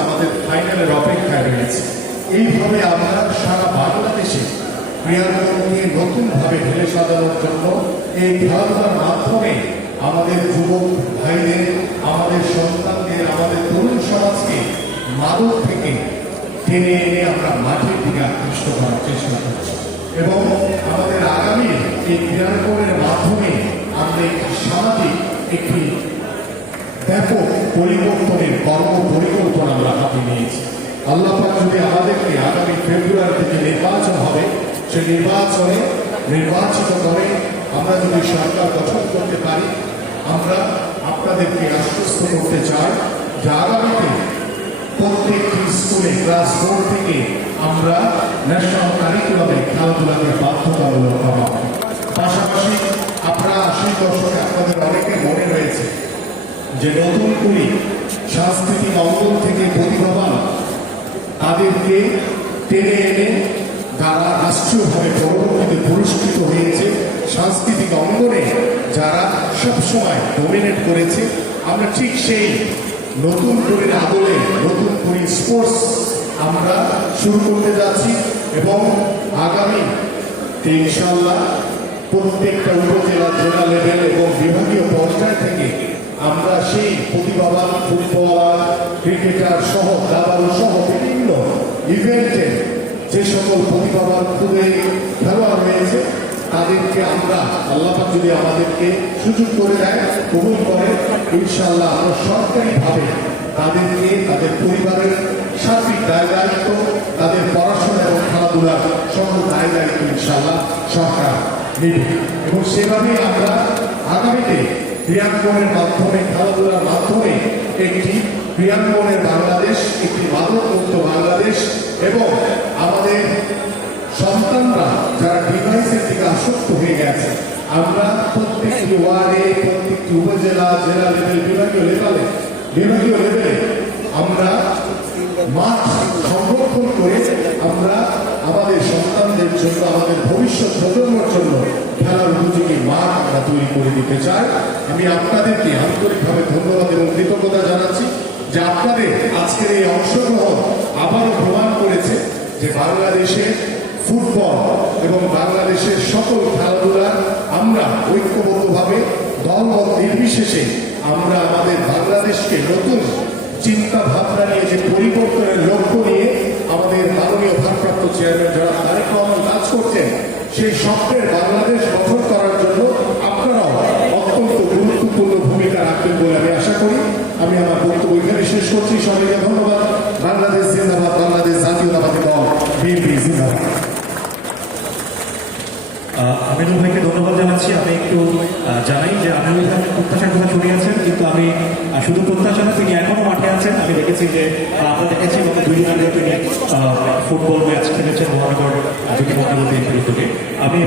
আমাদের ফাইনালের এই খেলাধুলার মাধ্যমে আমাদের যুবক ভাইদের আমাদের সন্তানদের আমাদের তরুণ সমাজকে মাদক থেকে টেনে এনে আমরা মাঠের দিকে আকৃষ্ট করার চেষ্টা করছি এবং এই ক্রীড়াঙ্গনের মাধ্যমে আমরা সামাজিক, একটি ব্যাপক পরিবর্তনের কর্ম পরিকল্পনা আমরা হাতে নিয়েছি আল্লাহ যদি আমাদেরকে আগামী ফেব্রুয়ারি থেকে নির্বাচন হবে, সে নির্বাচনে নির্বাচিত করে আমরা যদি সরকার গঠন করতে পারি, আমরা আপনাদেরকে আশ্বস্ত করতে চাই যে আগামীতে প্রত্যেকটি স্কুলে ক্লাস ফোর থেকে আমরা ন্যাশনাল কারিকুলামে খেলাধুলাকে বাধ্যতামূলক করা। পাশাপাশি আপনারা আশি দশকে আপনাদের অনেকে মনে রয়েছে যে নতুন করে সাংস্কৃতিক অঙ্গন থেকে প্রতিভাবান তাদেরকে টেনে এনে যারা রাষ্ট্রীয়ভাবে পরবর্তীতে পুরস্কৃত হয়েছে। সাংস্কৃতিক অঙ্গনে যারা সবসময় ডোমিনেট করেছে, আমরা ঠিক সেই নতুন করে আদলে, নতুন করে স্পোর্টস আমরা শুরু করতে যাচ্ছি এবং আগামী ইনশাল্লাহ প্রত্যেকটা উপজেলা জেলা লেভেল এবং বিভাগীয় পর্যায় থেকে আমরা সেই প্রতিভাবান ফুটবলার, ক্রিকেটার সহ দাবারু সহ বিভিন্ন ইভেন্টে যে সকল প্রতিভাবান খুবই খেলোয়াড় রয়েছে, তাদেরকে আমরা আল্লাহ যদি আমাদেরকে সুযোগ করে দেয়, কবুল করে ইনশাল্লাহ আমরা সরকারিভাবে তাদেরকে, তাদের পরিবারের সার্বিক দায় দায়িত্ব, তাদের পড়াশোনা এবং সকল দায় দায়িত্ব ইনশাল্লাহ সরকার নেবে। এবং সেভাবেই আমরা আগামীতে ক্রিয়াঙ্গনের মাধ্যমে, খেলাধুলার মাধ্যমে একটি ক্রিয়াঙ্গনের বাংলাদেশ, একটি মাদকমুক্ত বাংলাদেশ এবং আমাদের সন্তানরা যারা ডিভাইসের দিকে আসক্ত হয়ে গেছে, আমরা প্রত্যেকটি ওয়ার্ডে, প্রত্যেকটি উপজেলা, জেলা লেভেল, বিভাগীয় লেভেলে বিভাগীয় লেভেলে আমরা মাঠ সংরক্ষণ করে আমরা আমাদের সন্তানদের জন্য, আমাদের ভবিষ্যৎ প্রজন্মের জন্য খেলার উপযোগী মাঠ আমরা তৈরি করে দিতে চাই। আমি আপনাদেরকে আন্তরিকভাবে ধন্যবাদ এবং কৃতজ্ঞতা জানাচ্ছি যে আপনাদের আজকের এই অংশগ্রহণ আবারও প্রমাণ করেছে যে বাংলাদেশে ফুটবল এবং বাংলাদেশের সকল খেলাধুলা আমরা ঐক্যবদ্ধভাবে, দলমত নির্বিশেষে আমরা আমাদের বাংলাদেশকে নতুন চিন্তা ভাবনা নিয়ে যে পরিবর্তনের লক্ষ্য নিয়ে আমাদের ভারপ্রাপ্ত চেয়ারম্যান যারা তারেক রহমান কাজ করছেন, সেই স্বপ্নের বাংলাদেশ গঠন করার জন্য আপনারাও অত্যন্ত গুরুত্বপূর্ণ ভূমিকা রাখবেন বলে আমি আশা করি। আমি আমার বক্তব্য এখানে শেষ করছি। সবাইকে ধন্যবাদ। বাংলাদেশ জিন্দাবাদ, বাংলাদেশ জাতীয়তাবাদী দল, বিএনপি জিন্দাবাদ। আমিনুল ভাইকে ধন্যবাদ জানাচ্ছি। আমি একটু জানাই যে আমিনুল ভাই প্রত্যাশার কথা কিন্তু আমি শুধু প্রত্যাশা না, তিনি এখনও মাঠে আছেন। আমি দেখেছি যে আমরা দেখেছি গত দুই দিন আগে তিনি ফুটবল ম্যাচ খেলেছেন মহানগর মন্ডল বিএনপির আমি